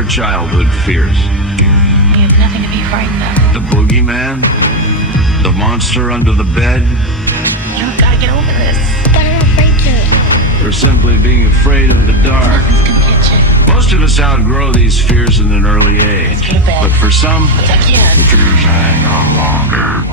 your childhood fears? You have nothing to be frightened of. The boogeyman? The monster under the bed? You gotta get over this. But I'm afraid to. Or simply being afraid of the dark? Nothing's gonna get you. Most of us outgrow these fears in an early age. Go to bed. But for some, Again. the fears hang on longer.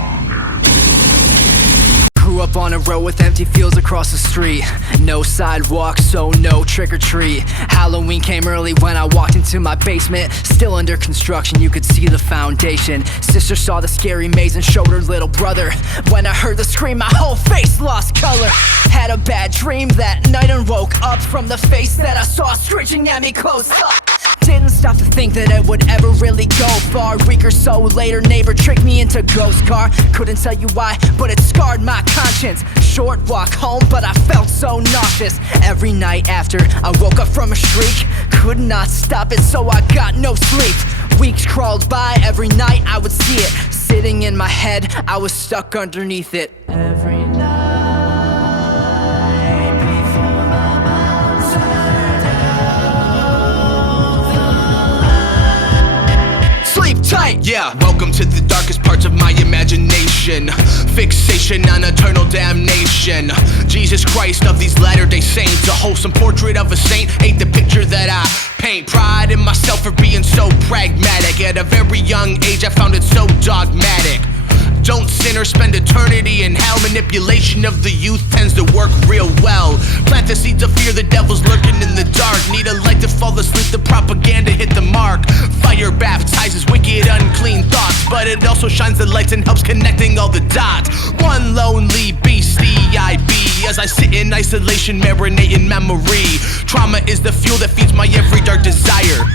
Grew up on a road with empty fields across the street. No sidewalk, so no trick or treat. Halloween came early when I walked into my basement. Still under construction, you could see the foundation. Sister saw the scary maze and showed her little brother. When I heard the scream, my whole face lost color. Had a bad dream that night and woke up from the face that I saw screeching at me close up. Didn't stop to think that it would ever really go far. A week or so later, neighbor tricked me into ghost car. Couldn't tell you why, but it scarred my conscience. Short walk home, but I felt so nauseous. Every night after, I woke up from a shriek. Could not stop it, so I got no sleep. Weeks crawled by, every night I would see it. Sitting in my head, I was stuck underneath it. Every night. Tight. Yeah, welcome to the darkest parts of my imagination. Fixation on eternal damnation. Jesus Christ of these latter-day saints. A wholesome portrait of a saint ain't the picture that I paint. Pride in myself for being so pragmatic. At a very young age I found it so dogmatic. Don't sin or spend eternity in hell. Manipulation of the youth tends to work real well. Plant the seeds of fear, the devil's lurking in the dark. Need a light to fall asleep, the propaganda hit the mark. Fire baptizes wicked, unclean thoughts, but it also shines the lights and helps connecting all the dots. One lonely beastie I be, as I sit in isolation, marinating memory. Trauma is the fuel that feeds my every dark desire.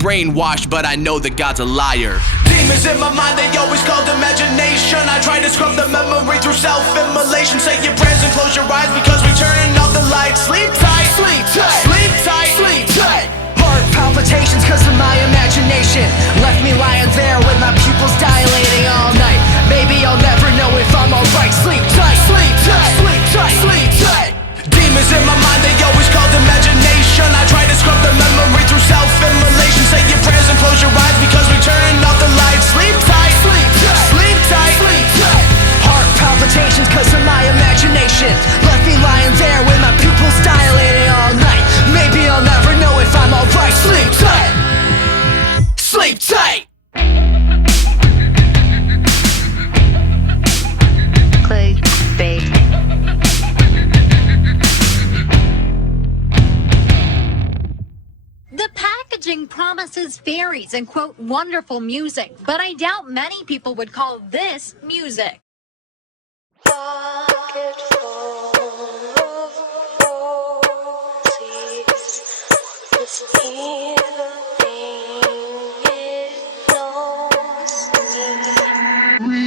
Brainwashed, but I know that God's a liar. Demons in my mind, they always called imagination. I try to scrub the memory through self-immolation. Say your prayers and close your eyes because we turning off the lights. Sleep tight, sleep tight, sleep tight, sleep tight. Heart palpitations cause of my imagination. Left me lying there with my pupils dilating all night. Maybe I'll never know if I'm alright. Sleep tight, sleep tight, sleep tight, sleep tight. Demons in my mind, they always called imagination. I try to scrub the memory through self-immolation. Say your prayers and close your eyes because we turning off the lights. Sleep tight, sleep tight, sleep tight, sleep tight. Heart palpitations cause of my imagination. Left me lying there with my pupils dilating all night. Maybe I'll never know if I'm alright. Sleep tight, sleep tight. Clickb8. The packaging promises fairies and quote wonderful music, but I doubt many people would call this music. Pocket full of posies. This evening it knows me.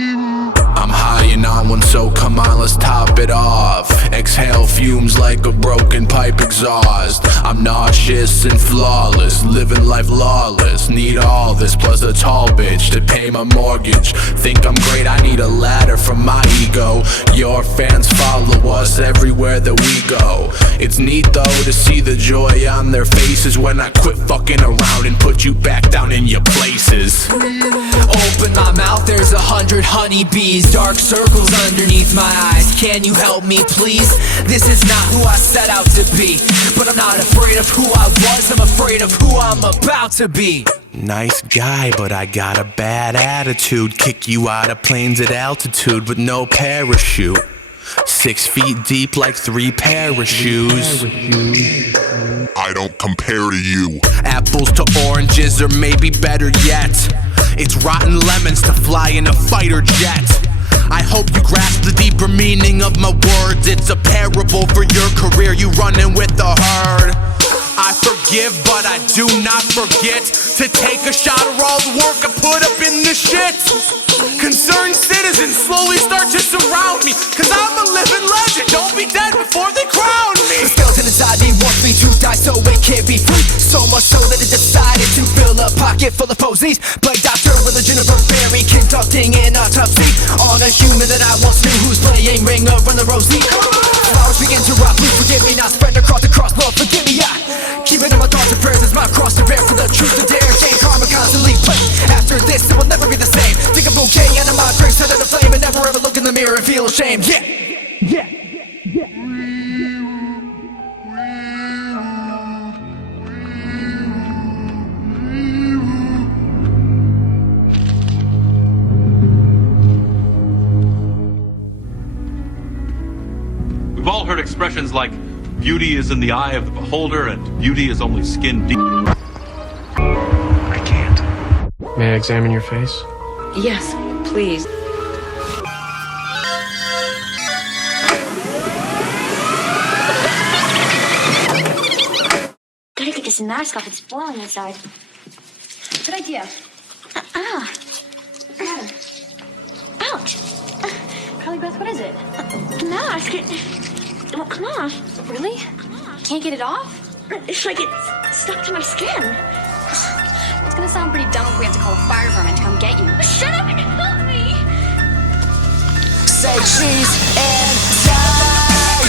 I'm high and on one, so come on, let's top it off. Exhale fumes like a broken pipe exhaust. I'm nauseous and flawless, living life lawless. Need all this plus a tall bitch to pay my mortgage. Think I'm great, I need a ladder from my ego. Your fans follow us everywhere that we go. It's neat though to see the joy on their faces when I quit fucking around and put you back down in your places. Open my mouth, there's 100 honeybees. Dark circles underneath my eyes. Can you help me please? This is not who I set out to be, but I'm not afraid of who I was, I'm afraid of who I'm about to be. Nice guy, but I got a bad attitude. Kick you out of planes at altitude with no parachute. 6 feet deep like 3 pair of shoes. I don't compare to you. Apples to oranges, or maybe better yet, it's rotten lemons to fly in a fighter jet. I hope you grasp the deeper meaning of my words. It's a parable for your career, you running with the herd. I forgive, but I do not forget to take a shot of all the work I put up in this shit. Concerned citizens slowly start to surround me, cause I'm a living legend, don't be dead before they crown me. The skeleton inside me wants me to die so it can't be free. So much so that it decided to fill a pocket full of posies. Play doctor with a Jennifer Berry, conducting an autopsy on a human that I once knew who's playing ring around the rosy. Flowers begin to rot, please forgive me, not spread across the cross, Lord forgive me. I keep it in my thoughts and prayers as my cross to bear for the truth to dare. After this, it will never be the same. Think of bouquet and a mock drink, set in a flame, and never ever look in the mirror and feel ashamed. Yeah. We've all heard expressions like, beauty is in the eye of the beholder, and beauty is only skin deep. I can't. May I examine your face? Yes, please. Gotta get this mask off. It's boiling inside. Good idea. Ouch. Carly Beth, what is it? Mask. It won't come off. Really? Can't get it off? It's like it's stuck to my skin. Well, it's gonna sound pretty dumb if we have to call a fire department to come get you. Shut up and help me. Say cheese inside.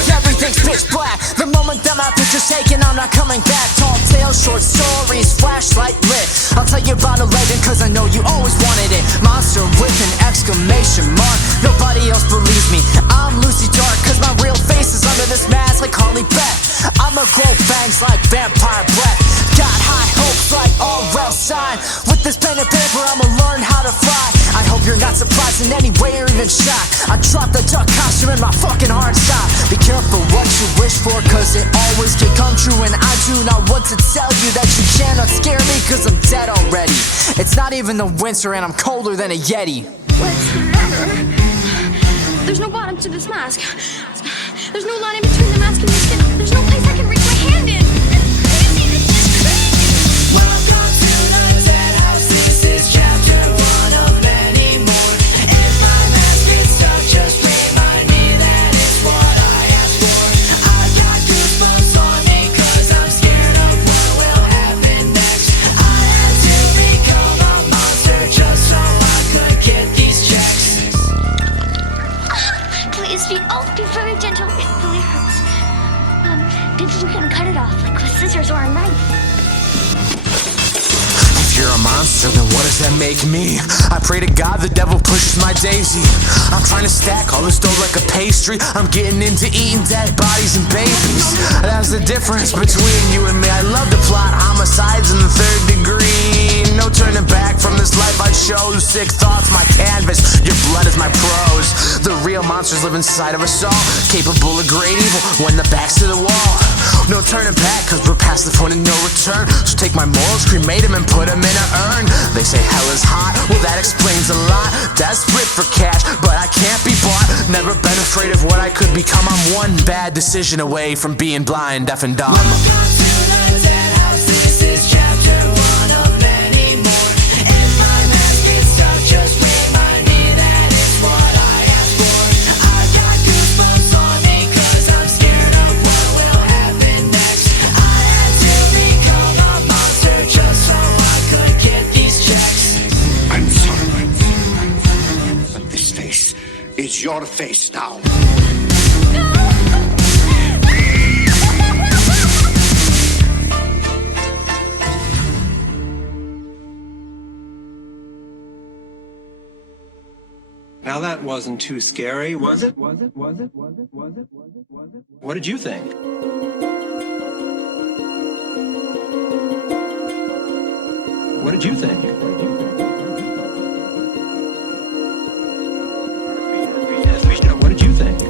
Everything's pitch black. The moment that my picture's taken, I'm not coming back. Tall tales, short stories, flashlight lit. I'll tell you about a legend, cause I know you always wanted it. Monster with an exclamation mark. Nobody else believes me. I'm Lucy Dark, cause my real face is under this mask like Carly Beth. I'ma grow fangs like vampire breath. Got high hopes like R.L. Sign. With this pen and paper, I'ma learn how to fly. I hope you're not surprised in any way or even shocked. I dropped the duck costume and my fucking heart stopped. Be careful what you wish for, cause it always can come true. And I do not want to tell you that you cannot scare me, cause I'm dead already. It's not even the winter and I'm colder than a Yeti. What's the matter? There's no bottom to this mask. There's no line in between the mask and your skin. There's no place I can reach my hand in. Welcome to the Dead House. This is chapter 1 of many more. If my mask gets stuck, just remind me that it's what I asked for. I got goosebumps on me, cause I'm scared of what will happen next. I had to become a monster just so I could get these checks. Please be very gentle. It really hurts. Maybe we can cut it off, like with scissors or a knife. If you're a monster, then what does that make me? I pray to God the devil pushes my daisy. I'm trying to stack all this dough like a pastry. I'm getting into eating dead bodies and babies. That's the difference between you and me. I love to plot homicides in the 3rd degree. No turning back from this life I chose. Sick thoughts, my canvas. Your blood is my prose. The real monsters live inside of us all, capable of great evil when the back's to the wall. No turning back, cause we're past the point of no return. So take my morals, cremate them and put them in an urn. They say hell is hot, well that explains a lot. Desperate for cash, but I can't be bought. Never been afraid of what I could become. I'm one bad decision away from being blind, deaf and dumb. Welcome to the Dead House. This is chapter 1 of many more. If my mask gets stuck, just remind me that it's what I asked for. I got goosebumps on me, cause I'm scared of what will happen next. I had to become a monster just so I could get these checks. I'm sorry. But this face is your face now. Now that wasn't too scary, was it? What did you think? What did you think? What did you think? What did you think?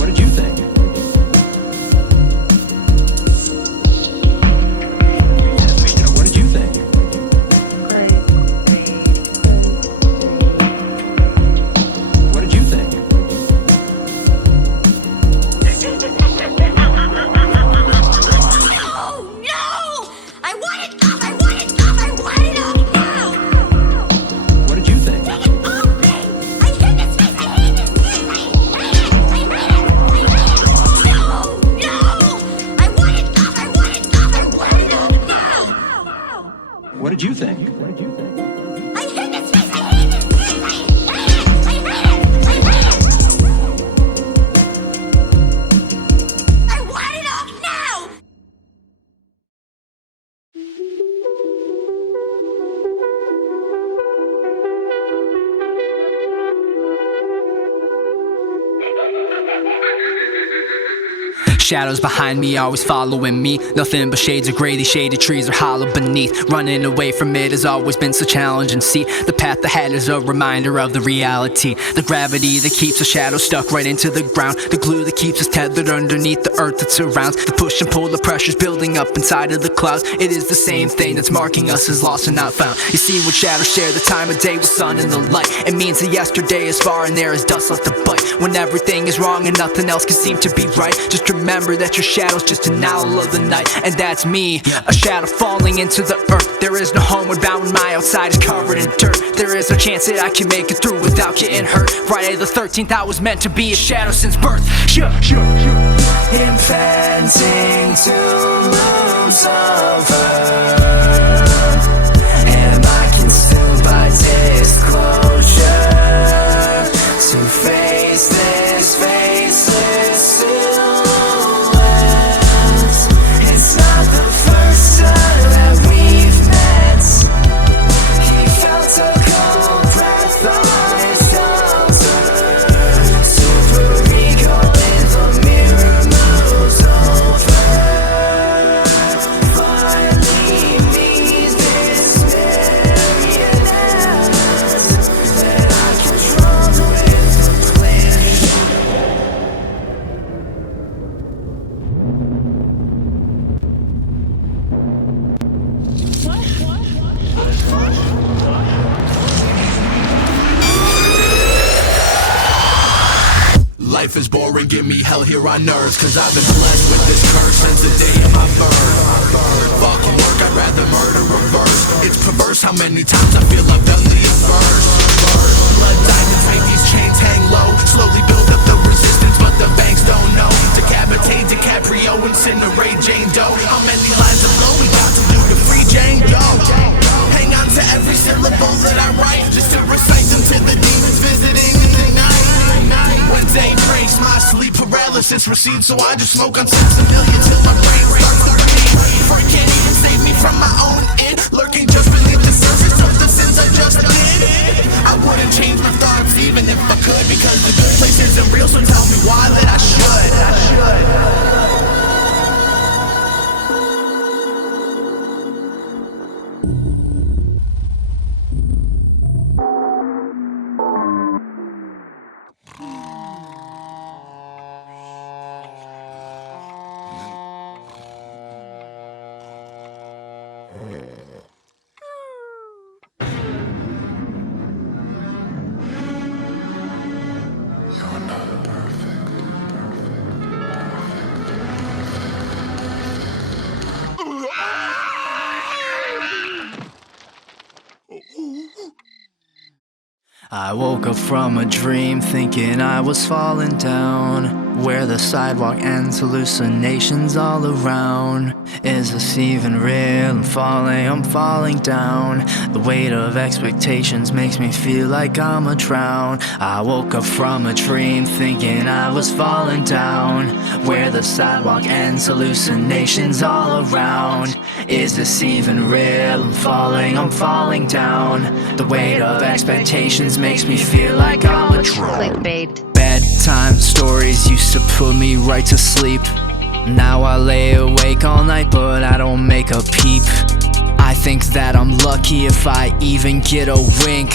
What did you think? What did you think? What did you think? What did you think? I hate this face! I hate this face! I hate it! I hate it! I want it off now! Shadows behind me, always following me. Nothing but shades of grey, these shaded trees are hollow beneath. Running away from it has always been so challenging. See, the path ahead is a reminder of the reality. The gravity that keeps a shadow stuck right into the ground. The glue that keeps us tethered underneath the earth that surrounds. The push and pull, the pressure's building up inside of the clouds. It is the same thing that's marking us as lost and not found. You see, when shadows share the time of day with sun and the light, it means that yesterday is far and there is dust left to bite. When everything is wrong and nothing else can seem to be right, just remember that your shadow's just an owl of the night. And that's me, a shadow falling into the earth. There is no homeward bound when my outside is covered in dirt. There is no chance that I can make it through without getting hurt. Friday the 13th, I was meant to be a shadow since birth. Impending tombs of earth, am I consumed by disclosure to face this faceless silhouette? It's not the first time that we've met. He felt a cold breath on his shoulder. Super ego in the mirror moves over. Finally meet this marionette that I control with the plan. Life is boring, give me hell here on earth, cause I've been blessed with this curse since the day of my birth. Fucking work, I'd rather murder reverse. It's perverse how many times I feel I've done the inverse. Blood diamonds make these chains hang low. Slowly build up the resistance, but the banks don't know. Decapitate DiCaprio, incinerate Jane Doe. How many lines of blow we got to do to free Jane Doe? Hang on to every syllable that I write, just to recite them to the demons visiting in the night. When day breaks, my sleep paralysis recedes, so I just smoke on 6 a million till my brain starts lurking. For it can't even save me from my own id, lurking just beneath the surface of the sins I just did. I wouldn't change my thoughts even if I could, because the good place isn't real, so tell me why that I should. I woke up from a dream thinking I was falling down, where the sidewalk ends, hallucinations all around. Is this even real? I'm falling down. The weight of expectations makes me feel like I'm a drown. I woke up from a dream thinking I was falling down, where the sidewalk ends, hallucinations all around. Is this even real? I'm falling down. The weight of expectations makes me feel like I'm a drown. Clickbait. Bedtime stories used to put me right to sleep. Now I lay awake all night, but I don't make a peep. I think that I'm lucky if I even get a wink.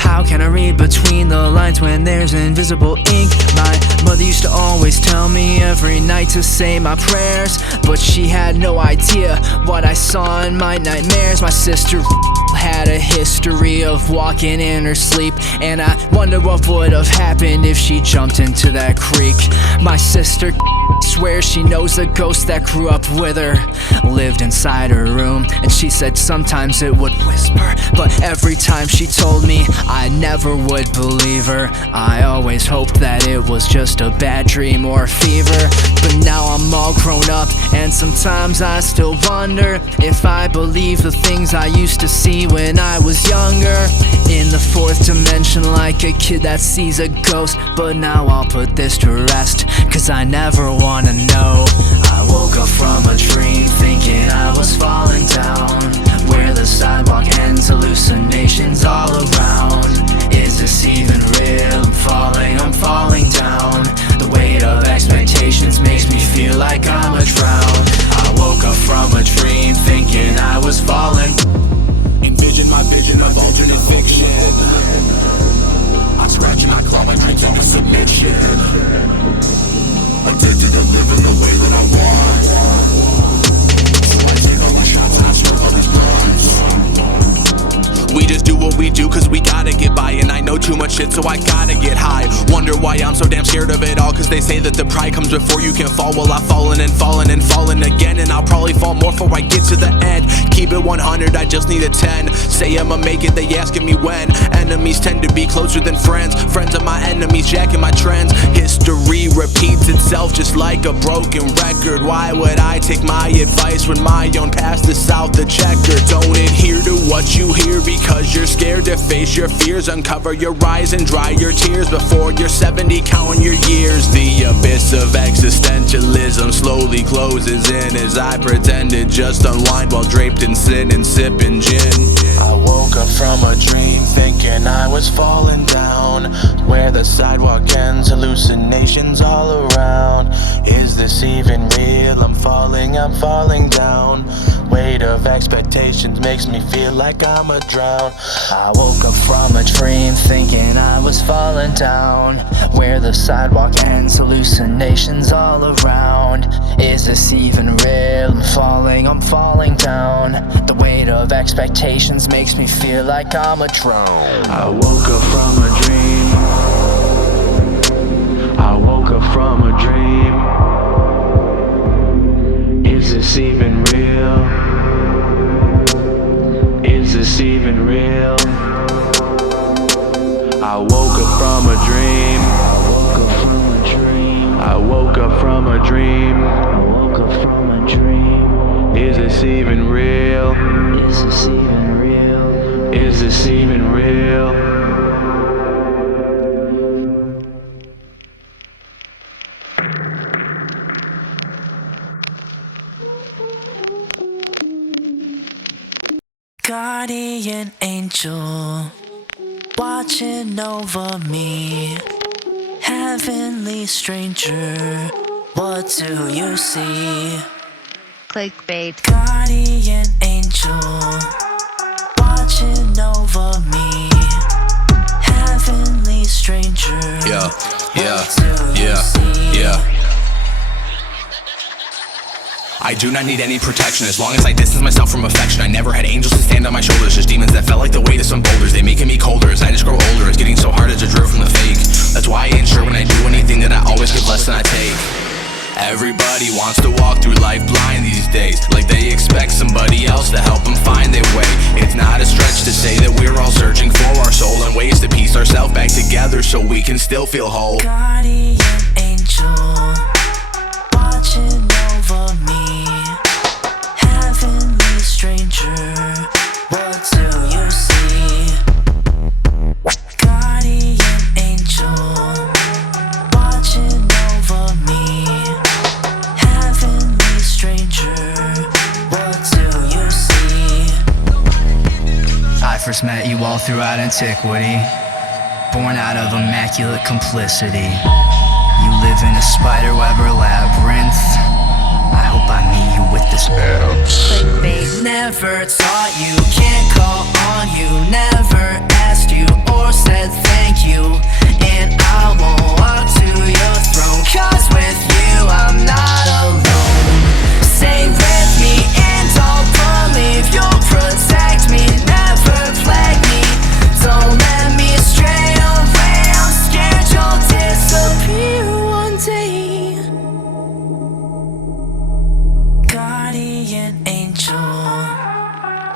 How can I read between the lines when there's invisible ink? My mother used to always tell me every night to say my prayers, but she had no idea what I saw in my nightmares. My sister had a history of walking in her sleep, and I wonder what would have happened if she jumped into that creek. My sister swears she knows a ghost that grew up with her, lived inside her room, and she said sometimes it would whisper, but every time she told me I never would believe her. I always hoped that it was just a bad dream or a fever, but now I'm all grown up, and sometimes I still wonder if I believe the things I used to see when I was younger. In the fourth dimension, like a kid that sees a ghost. But now I'll put this to rest, cause I never wanna know. I woke up from a dream thinking I was falling down, where the sidewalk ends, hallucinations all around. Is this even real? I'm falling down. The weight of expectations makes me feel like know too much shit, so I gotta get high. Wonder why I'm so damn scared of it all, cause they say that the pride comes before you can fall. Well, I've fallen and fallen and fallen again, and I'll probably fall more before I get to the end. Keep it 100, I just need a 10. Say I'ma make it, they asking me when. Enemies tend to be closer than friends. Friends of my enemies jacking my trends. History repeats itself just like a broken record. Why would I take my advice when my own past is out the checker? Don't adhere to what you hear because you're scared to face your fears. Uncover your eyes and dry your tears before you're 70 counting your years. The abyss of existentialism slowly closes in as I pretend to just unwind while draped in sin and sipping gin. I woke up from a dream thinking I was falling down, where the sidewalk ends, hallucinations all around. Is this even real? I'm falling down. Weight of expectations makes me feel like I'ma drown. I woke up from a dream thinking I was falling down, where the sidewalk ends, hallucinations all around. Is this even real? I'm falling down. The weight of expectations makes me feel like I'm a drone. I woke up from a dream. I woke up from a dream. Is this even real? Is this even real? I woke up from a dream. I woke up from a dream. I woke up from a dream. Is this even real? Is this even real? Is this even real? Guardian angel watching over me. Heavenly stranger, what do you see? Clickb8. Guardian angel watching over me. Heavenly stranger, Yeah. I do not need any protection as long as I distance myself from affection. I never had angels to stand on my shoulders, just demons that felt like the weight of some boulders. They making me colder as I just grow older. It's getting so hard as a drill from the fake. That's why I ain't sure when I do anything that I always give less than I take. Everybody wants to walk through life blind these days, like they expect somebody else to help them find their way. It's not a stretch to say that we're all searching for our soul and ways to piece ourselves back together so we can still feel whole. Guardian angel watching over me. Heavenly stranger, what do you see? Guardian angel watching over me. Heavenly stranger, what do you see? I first met you all throughout antiquity, born out of immaculate complicity. You live in a spiderweb or labyrinth. I hope I meet you with this Clickb8. Never taught you, can't call on you. Never asked you or said thank you. And I won't walk to your throne, cause with you I'm not alone. Stay with me and don't believe you'll protect me. Never plague me, don't let me stray away. I'm scared you'll disappear one day. Guardian angel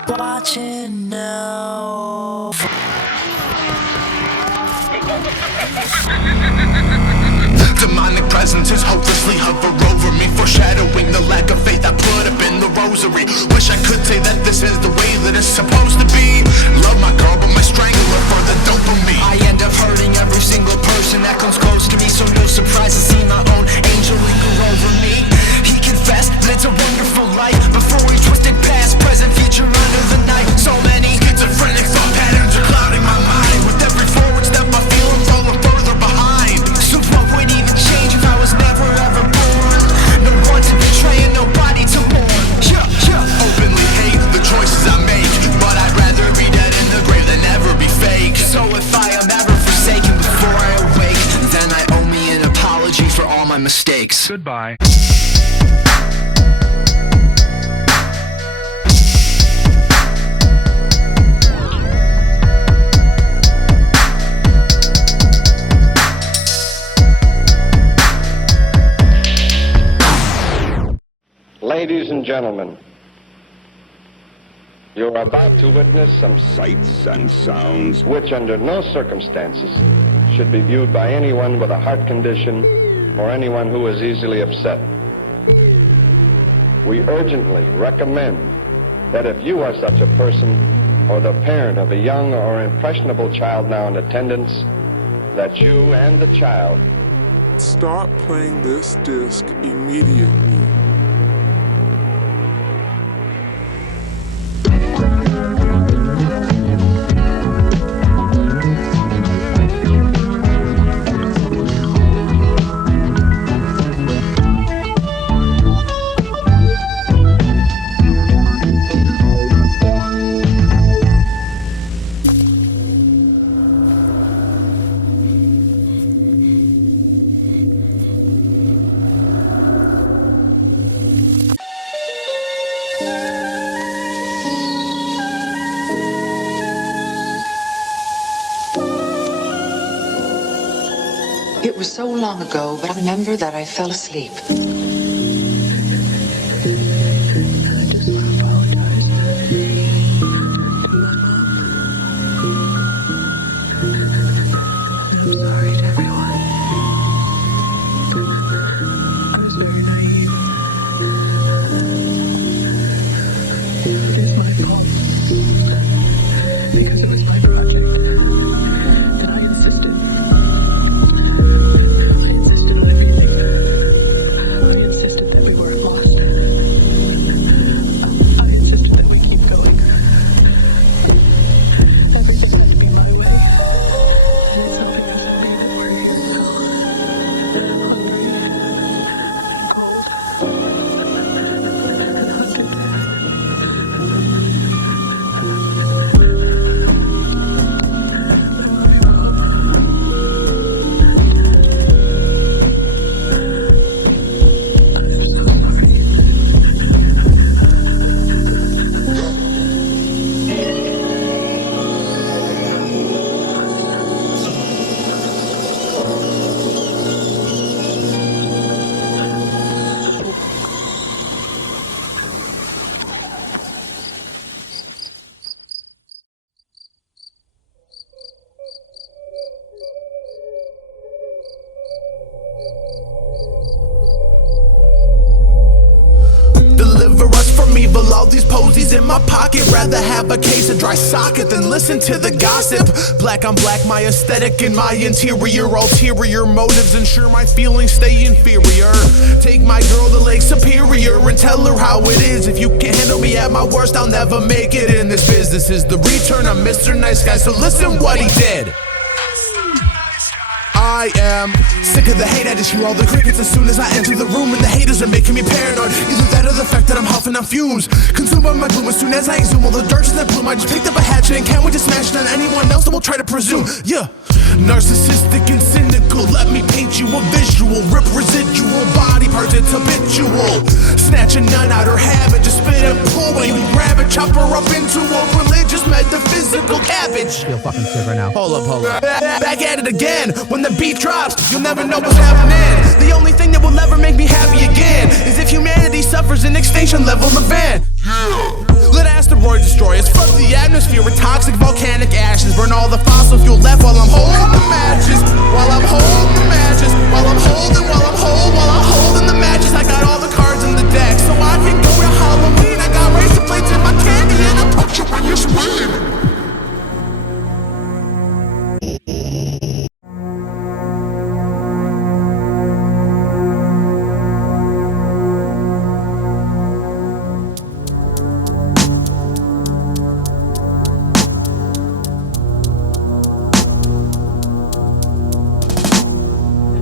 watching over. Demonic presences hopelessly hover over me, foreshadowing the lack of faith I put up in the rosary. Wish I could say that this is the way that it's supposed to be. Love my girl, but my strangler for the dopamine. I end up hurting every single person that comes close to me, so no surprise to see my own angel linger over me. He confessed that it's a wonderful life before he twisted past, present, future under the night. So many schizophrenic thought patterns are clouding my mind. With every forward step I feel I'm falling further behind. so what would even change if I was never ever born? No one to betray and nobody to mourn. Openly hate the choices I make, but I'd rather be dead in the grave than ever be fake. So if I am ever forsaken before I awake, then I owe me an apology for all my mistakes. Goodbye. Ladies and gentlemen, you're about to witness some Sights and sounds which under no circumstances should be viewed by anyone with a heart condition or anyone who is easily upset. We urgently recommend that if you are such a person or the parent of a young or impressionable child now in attendance, that you and the child stop playing this disc immediately. It was so long ago, but I remember that I fell asleep. All these posies in my pocket, rather have a case of dry socket than listen to the gossip. Black on black, my aesthetic and my interior, ulterior motives ensure my feelings stay inferior. Take my girl to Lake Superior and tell her how it is. If you can't handle me at my worst, I'll never make it in this business. Is the return of Mr. Nice Guy, so listen what he did. I am sick of the hate, I just hear all the crickets as soon as I enter the room, and the haters are making me paranoid. Either that or the fact that I'm huffing on fumes, consumed by my gloom. As soon as I exhume all the dirt that bloom, I just picked up a hatchet and can't wait to smash it on anyone else that will try to presume. Yeah, narcissistic and cynical, let me paint you a visual. Rip residual body parts, it's habitual. Snatch a nut out her habit, just spit and pull when you grab it. Chop her up into a religious metaphysical cabbage. Feel fucking sick right now. Hold up. Back at it again. When the beat drops, you'll never know what's happening. The only thing that will ever make me happy again is if humanity suffers an extinction level event. Let asteroids destroy us, flood the atmosphere with toxic volcanic ashes, burn all the fossil fuel left while I'm holding the matches. While I'm holding the matches. While I'm holding the matches. I got all the cards in the deck, so I can go to Halloween. I got razor blades in my candy and I'll punch you when you scream.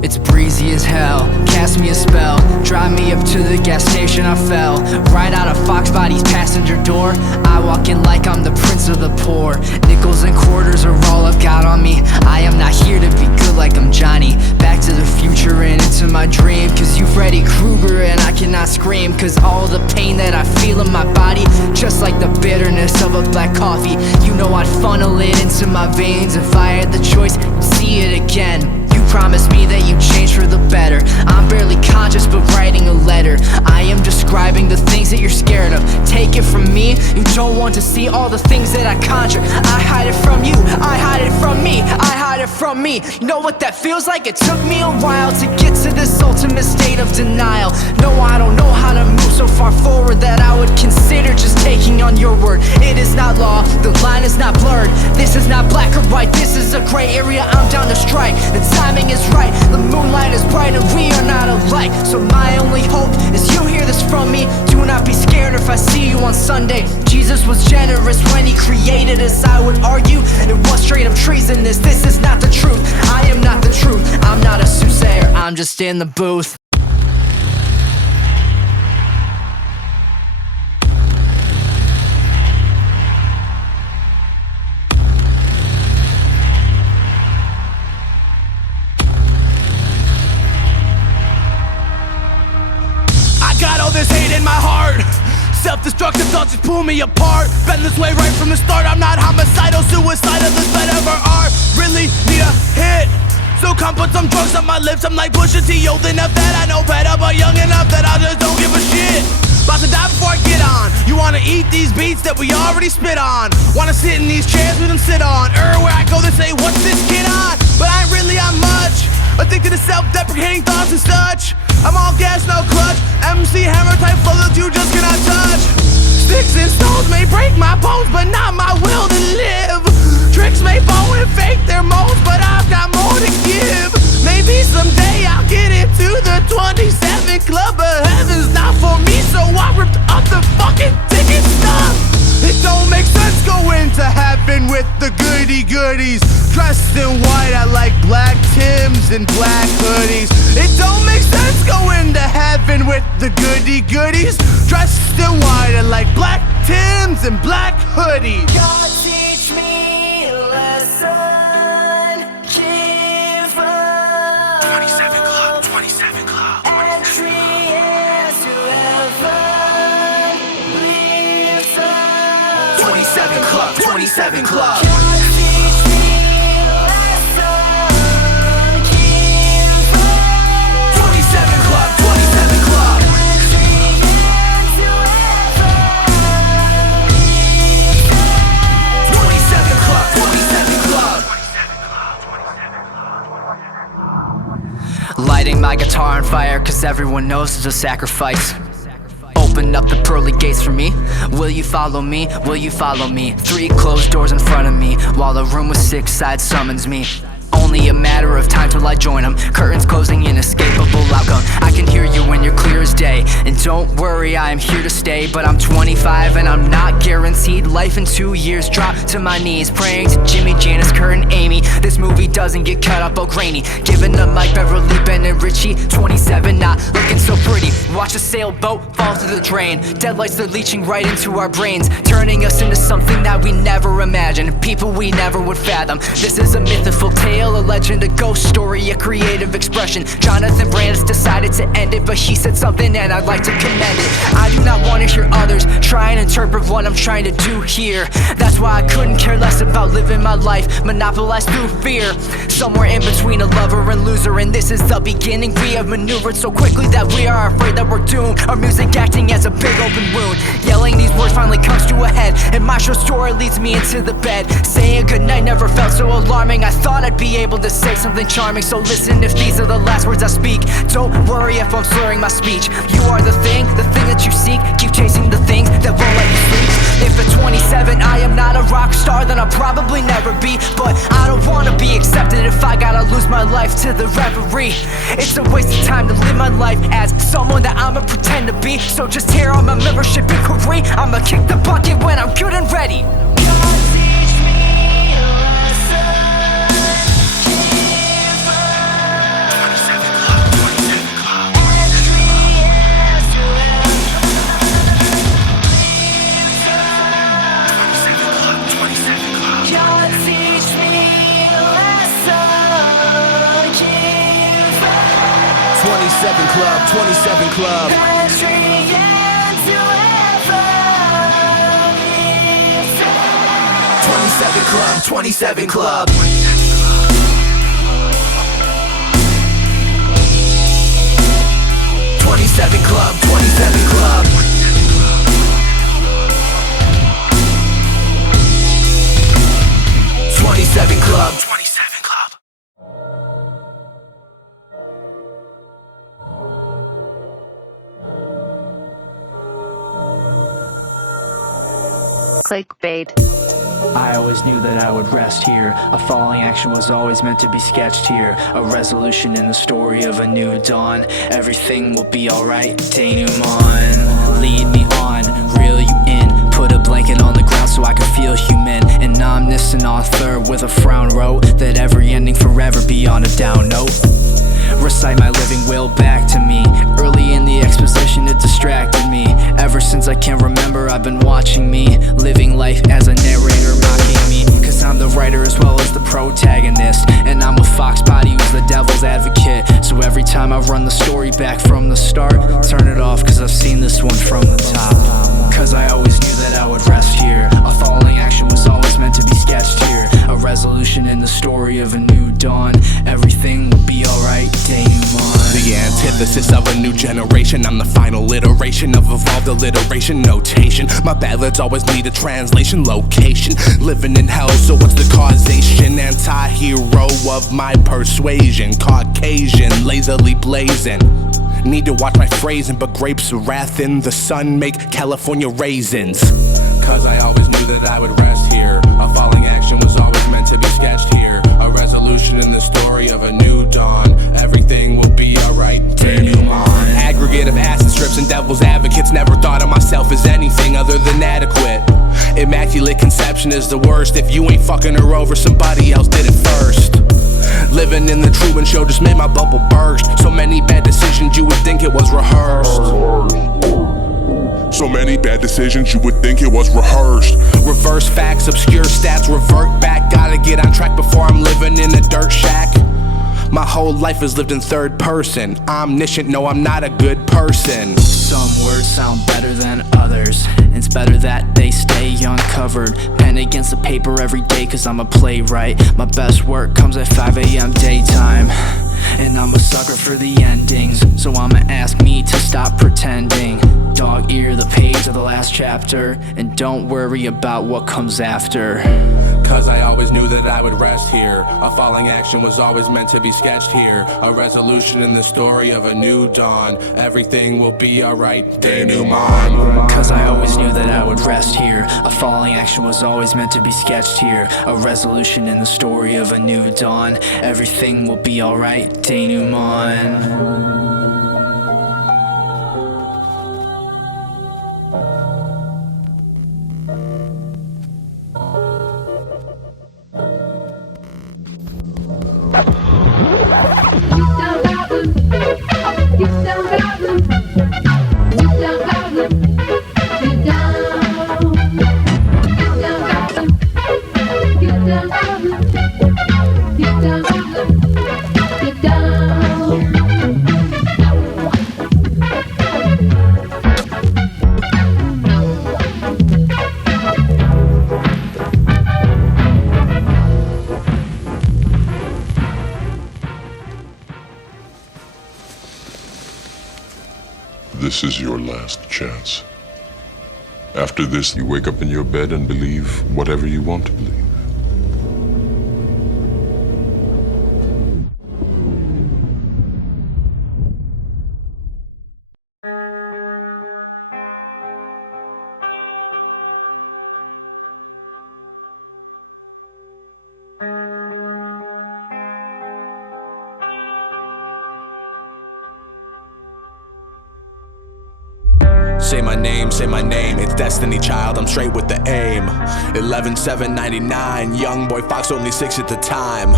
It's breezy as hell, cast me a spell, drive me up to the gas station. I fell right out of Foxx Bodii's passenger door. I walk in like I'm the prince of the poor. Nickels and quarters are all I've got on me. I am not here to be good like I'm Johnny. Back to the future and into my dream, cause you Freddy Krueger and I cannot scream. Cause all the pain that I feel in my body, just like the bitterness of a black coffee, you know I'd funnel it into my veins if I had the choice, see it again. You promise me that you change for the better. I'm barely conscious but writing a letter. I am describing the things that you're scared of. Take it from me, you don't want to see all the things that I conjure. I hide it from you, I hide it from me, I hide it from me. You know what that feels like? It took me a while to get to this ultimate state of denial. No, I don't know how to move so far forward that I would consider just taking on your word. It is not law, the line is not blurred. This is not black or white, this is a gray area I'm down to strike. The timing is right, the moonlight is bright, and we are not alike. So my only hope is you hear this from me. Do not be scared if I see you on Sunday. Jesus was generous when he created us. I would argue it was straight up treasonous. This is not the truth, I am not the truth. I'm not a soothsayer, I'm just in the booth. This hate in my heart, self-destructive thoughts just pull me apart. Been this way right from the start. I'm not homicidal, suicidal, this bed ever are. Really need a hit, so come put some drugs on my lips. I'm like Pusha T, old enough that I know better, but young enough that I just don't give a shit. About to die before I get on. You wanna eat these beats that we already spit on. Wanna sit in these chairs we them sit on. Where I go they say, what's this kid on? But I ain't really on much. Addicted to self-deprecating thoughts and such. I'm all gas, no clutch. MC Hammer type flow that you just cannot touch. Sticks and stones may break my bones, but not my will to live. Tricks may fall and fake their moans, but I've got more to give. Maybe someday I'll get into the 27 Club, but heaven's not for me, so I ripped up the fucking ticket stuff. It don't make sense going to heaven with the goodies. Dressed in white, I like black Timbs and black hoodies. It don't make sense going to heaven with the goodies. Dressed in white, I like black Timbs and black hoodies. God teach me a lesson. Give up. 27 Club, 27 Club. Entry into heaven. Leaves us. 27 Club, 27 Club. God teach me a lesson. Give up. 27 Club, 27 Club. Entry into heaven. Leaves us. 27 Club, 27 Club. Lighting my guitar on fire, cause everyone knows it's a sacrifice. Open up the pearly gates for me. Will you follow me? Will you follow me? 3 closed doors in front of me, while a room with 6 sides summons me. Only a matter of time till I join them. Curtains closing, inescapable outcome. I can hear you when you're clear as day. And don't worry, I am here to stay. But I'm 25 and I'm not guaranteed life in 2 years. Drop to my knees, praying to Jimmy, Janice, Kurt, and Amy. This movie doesn't get cut up all grainy. Giving them like Beverly, Ben, and Richie. 27, not looking so pretty. Watch a sailboat fall to the drain. Deadlights, they're leaching right into our brains, turning us into something that we never imagined. People we never would fathom. This is a mythical tale, a legend, a ghost story, a creative expression. Jonathan Brandis decided to end it, but he said something and I'd like to commend it. I do not want to hear others try and interpret what I'm trying to do here. That's why I couldn't care less about living my life, monopolized through fear. Somewhere in between a lover and loser, and this is the beginning. We have maneuvered so quickly that we are afraid that we're doomed. Our music acting as a big open wound. Yelling these words finally comes to a head, and my short story leads me into the bed. Saying goodnight never felt so alarming. I thought I'd be able to say something charming, so listen if these are the last words I speak. Don't worry if I'm slurring my speech. You are the thing that you seek. Keep chasing the things that won't let you sleep. If at 27 I am not a rock star, then I'll probably never be. But I don't wanna be accepted if I gotta lose my life to the reverie. It's a waste of time to live my life as someone that I'ma pretend to be. So just tear on my membership in Korea. I'ma kick the bucket when I'm good and ready. Club, 27 Club. 27 Club, 27 Club. 27 Club, 27 Club. 27 Club, 27 Club. Clickbait. I always knew that I would rest here. A falling action was always meant to be sketched here. A resolution in the story of a new dawn. Everything will be alright, Denouement. Lead me on, reel you in. Put a blanket on the ground so I can feel human. An omniscient author with a frown wrote that every ending forever be on a down note. Recite my living will back to me. Early in the exposition it distracted me. Ever since I can remember I've been watching me, living life as a narrator mocking me. Cause I'm the writer as well as the protagonist. And I'm with Foxx Bodii who's the devil's advocate. So every time I run the story back from the start, turn it off cause I've seen this one from the top. Cause I always knew that I would rest here. A falling action was always meant to be sketched here. A resolution in the story of a new dawn. Everything will be alright, Denouement. The antithesis of a new generation. I'm the final iteration of evolved alliteration notation. My ballads always need a translation location. Living in hell, so what's the causation? Anti-hero of my persuasion. Caucasian, lazily blazing. Need to watch my phrasing, but grapes of wrath in the sun make California raisins. Cause I always knew that I would rest here. A falling action was always meant to be sketched here. A resolution in the story of a new dawn. Everything will be alright, Denouement. Aggregate of acid strips and devil's advocates. Never thought of myself as anything other than adequate. Immaculate conception is the worst. If you ain't fucking her over, somebody else did it first. Living in the Truman Show just made my bubble burst. So many bad decisions you would think it was rehearsed. So many bad decisions you would think it was rehearsed. Reverse facts, obscure stats, revert back. Gotta get on track before I'm living in a dirt shack. My whole life is lived in third person. Omniscient, no, I'm not a good person. Some words sound better than others. It's better that they stay uncovered. Pen against the paper every day cause I'm a playwright. My best work comes at 5 AM daytime. And I'm a sucker for the endings, so I'ma ask me to stop pretending. Dog ear the page of the last chapter, and don't worry about what comes after. Cause I always knew that I would rest here. A falling action was always meant to be sketched here. A resolution in the story of a new dawn. Everything will be alright, Denouement. Cause I always knew that I would rest here. A falling action was always meant to be sketched here. A resolution in the story of a new dawn. Everything will be alright, Denouement. This is your last chance. After this, you wake up in your bed and believe whatever you want to believe. Say my name, it's Destiny Child, I'm straight with the aim. 11/7/99, young boy Fox, only 6 at the time.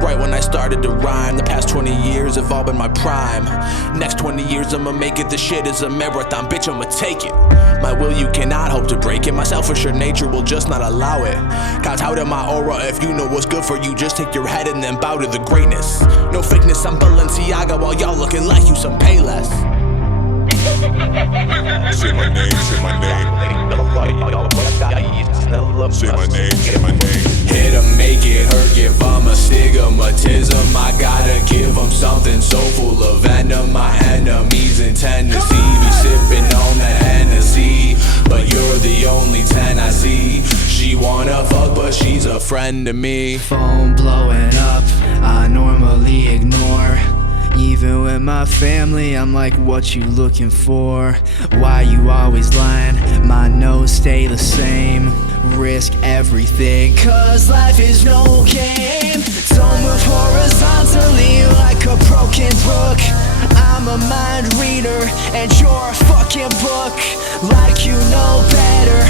Right when I started to rhyme, the past 20 years have all been my prime. Next 20 years I'ma make it, this shit is a marathon, bitch, I'ma take it. My will you cannot hope to break it, my selfish nature will just not allow it. Kowtow to my aura, if you know what's good for you, just take your head and then bow to the greatness. No fakeness, I'm Balenciaga, while y'all looking like you some Payless. Say my name, say my name. Say my name, say my name. Hit 'em, make it hurt, give them a stigmatism. I gotta give them something so full of venom. My enemies in Tennessee be sipping on that Hennessy, but you're the only 10 I see. She wanna fuck but she's a friend to me. Phone blowing up, I normally ignore. Even with my family, I'm like, what you looking for? Why you always lying? My nose stay the same. Risk everything, cause life is no game. Don't move horizontally like a broken brook. I'm a mind reader and you're a fucking book. Like you know better,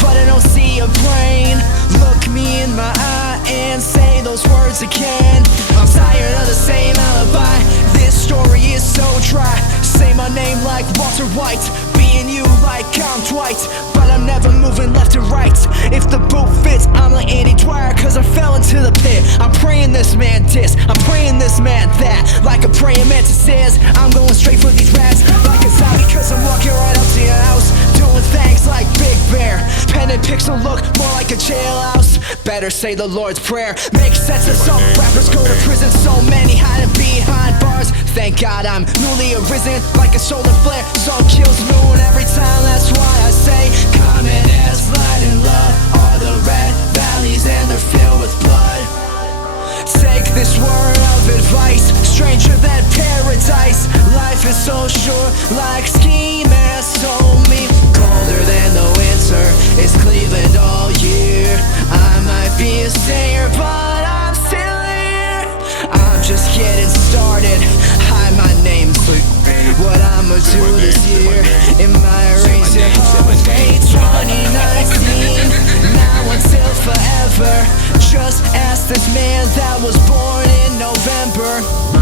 but I don't see your brain. Look me in my eye and say those words again. I'm tired of the same alibi. This story is so dry. Say my name like Walter White, being you like I'm Dwight, but I'm never moving left and right. If the boot fits, I'm like Andy Dwyer, cause I fell into the pit. I'm praying this man this, I'm praying this man that. Like a praying mantis is, I'm going straight for these rats. Like a zombie cause I'm walking right up to your house, doing things like Big Bear. Pen and pixel look more like a jailhouse. Better say the Lord's Prayer. Makes sense that some rappers go to prison, so many hiding behind bars. Thank God I'm newly arisen, like a solar flare. Sun kills moon every time, that's why I say common as light and love are the red valleys and they're filled with blood. Take this word of advice, stranger than paradise. Life is so short, like ski mask told me. Colder than the winter, it's Cleveland all year. I might be a singer, but I'm still here. I'm just getting started. Hi, my name's Luke. What I'ma do this year in my race to holiday 2019. Now until forever, just ask this man that was born in November.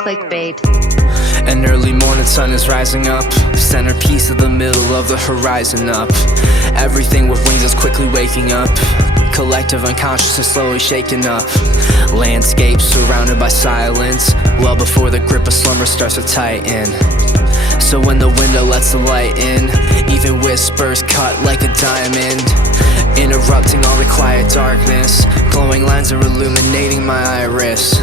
Clickb8. An early morning sun is rising up, centerpiece of the middle of the horizon up. Everything with wings is quickly waking up, collective unconsciousness slowly shaken up. Landscape surrounded by silence, well before the grip of slumber starts to tighten. So when the window lets the light in, even whispers cut like a diamond, interrupting all the quiet darkness. Glowing lines are illuminating my iris.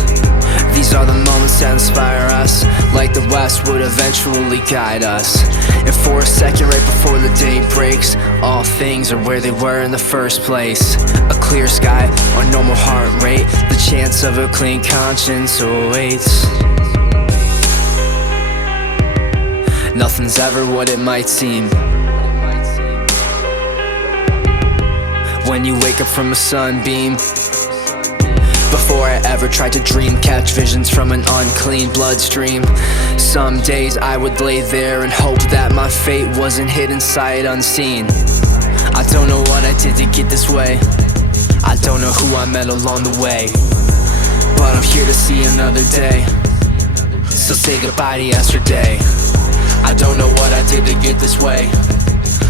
These are the moments that inspire us, like the west would eventually guide us. And for a second right before the day breaks, all things are where they were in the first place. A clear sky, a normal heart rate, the chance of a clean conscience awaits. Nothing's ever what it might seem. When you wake up from a sunbeam, before I ever tried to dream, catch visions from an unclean bloodstream. Some days I would lay there and hope that my fate wasn't hidden sight unseen. I don't know what I did to get this way, I don't know who I met along the way, but I'm here to see another day, so say goodbye to yesterday. I don't know what I did to get this way,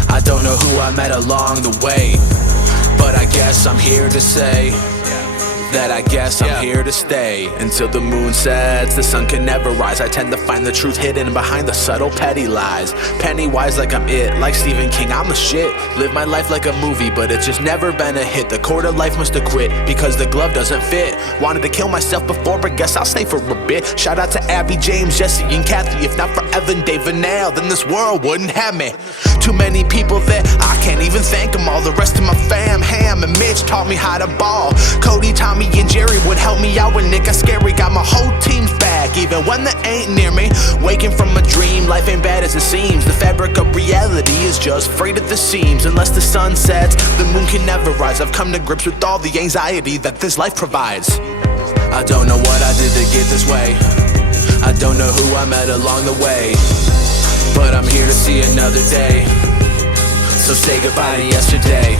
I don't know who I met along the way, but I guess I'm here to say that I guess I'm here to stay. Until the moon sets, the sun can never rise. I tend to find the truth hidden behind the subtle petty lies. Pennywise like I'm it, like Stephen King, I'm the shit. Live my life like a movie, but it's just never been a hit. The cord of life must have quit, because the glove doesn't fit. Wanted to kill myself before, but guess I'll stay for a bit. Shout out to Abby, James, Jesse, and Kathy. If not for Evan, Dave, and Nell, then this world wouldn't have me. Too many people that I can't even thank them all. The rest of my fam, Ham and Mitch taught me how to ball. Cody, Tommy, and Jerry would help me out when Nick got scary. Got my whole team's back, even when they ain't near me. Waking from a dream, life ain't bad as it seems. The fabric of reality is just frayed at the seams. Unless the sun sets, the moon can never rise. I've come to grips with all the anxiety that this life provides. I don't know what I did to get this way, I don't know who I met along the way, but I'm here to see another day, so say goodbye to yesterday.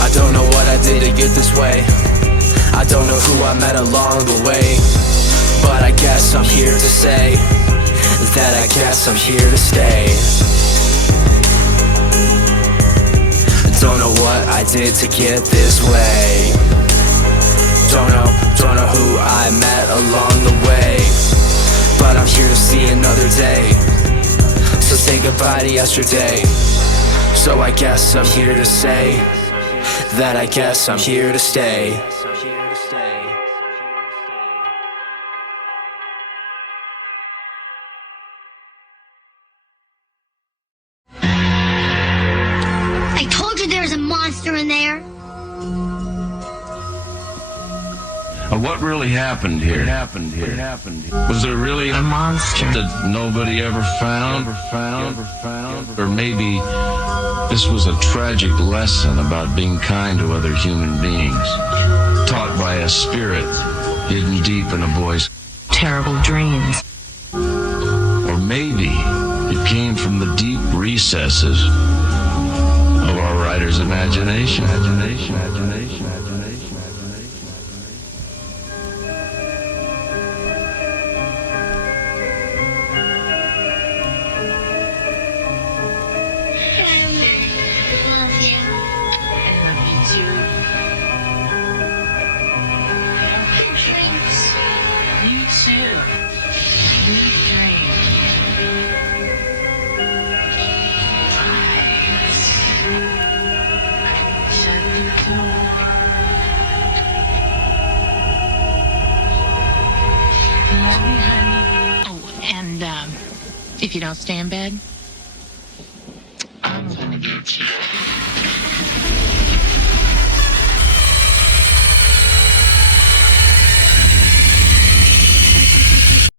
I don't know what I did to get this way, I don't know who I met along the way, but I guess I'm here to say that I guess I'm here to stay. Don't know what I did to get this way, don't know who I met along the way, but I'm here to see another day, so say goodbye to yesterday. So I guess I'm here to say that I guess I'm here to stay. I told you there's a monster in there. What really happened here? Was there really a monster that nobody ever found? Or maybe this was a tragic lesson about being kind to other human beings, taught by a spirit hidden deep in a boy's terrible dreams. Or maybe it came from the deep recesses of our writer's imagination. If you don't stay in bed, I'm gonna get you.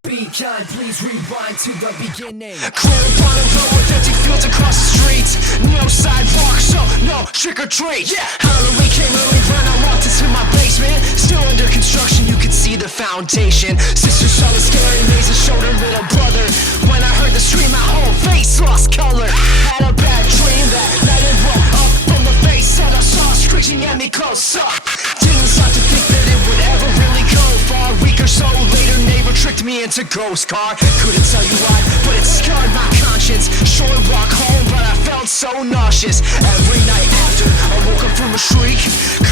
Be kind, please rewind to the beginning. Clear upon a road with empty fields across the street. No sidewalk, so no trick or treat. Halloween came early when I walked into my basement. Still under construction, you could see the foundation. Sister saw the scary maze and showed her little brother. When I heard the scream, my whole face lost color. Had a bad dream that night and woke up from the face that I saw screeching at me close up. Didn't stop to think that it would ever really go far. A week or so later, neighbor tricked me into ghost car. Couldn't tell you why, but it scarred my conscience. Short walk home, but I felt so nauseous. Every night after, I woke up from a shriek.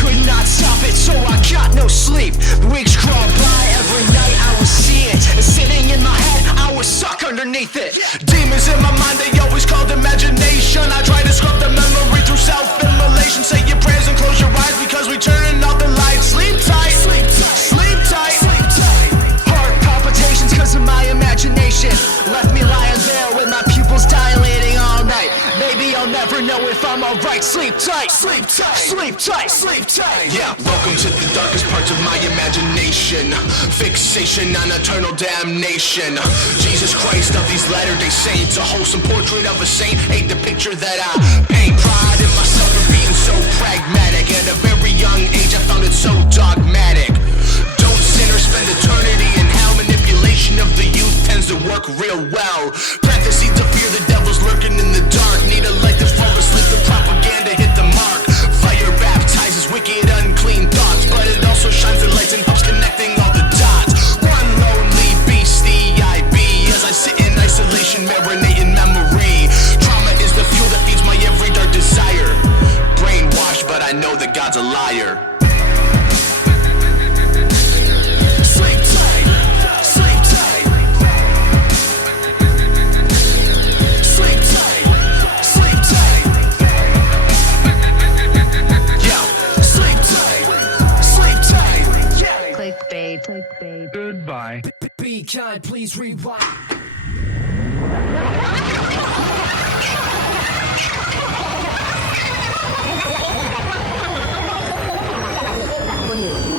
Could not stop it, so I got no sleep. Weeks crawled by, every night I was seeing. Sitting in my head, I was stuck underneath it. Demons in my mind, they always called imagination. I try to scrub the memory through self-immolation. Say your prayers and close your eyes, because we turning off the lights. Sleep tight, sleep tight, sleep tight, sleep tight. Heart palpitations cause of my imagination. Left me lying there with my pupils dilating all night. Maybe I'll never know if I'm alright. Sleep tight, sleep tight, sleep tight, sleep tight. Yeah, welcome to the darkest parts of my imagination. Fixation on eternal damnation. Jesus Christ of these latter-day saints. A wholesome portrait of a saint ain't the picture that I paint. Pride in myself for being so pragmatic. At a very young age I found it so dogmatic. spend eternity in hell. Manipulation of the youth tends to work real well. Plant the seeds of fear, the devil's lurking in the dark. Need a light to fall asleep, the propaganda hit the mark. Fire baptizes wicked, unclean thoughts, but it also shines the lights and helps connecting all the dots. One lonely beastie I be, as I sit in isolation, marinating memory. Trauma is the fuel that feeds my every dark desire. Brainwashed, but I know that God's a liar. Sleep tight, sleep tight. Sleep tight, sleep tight. Yeah, sleep tight, sleep tight. Clickb8. Goodbye. Be kind, please rewind. What is it?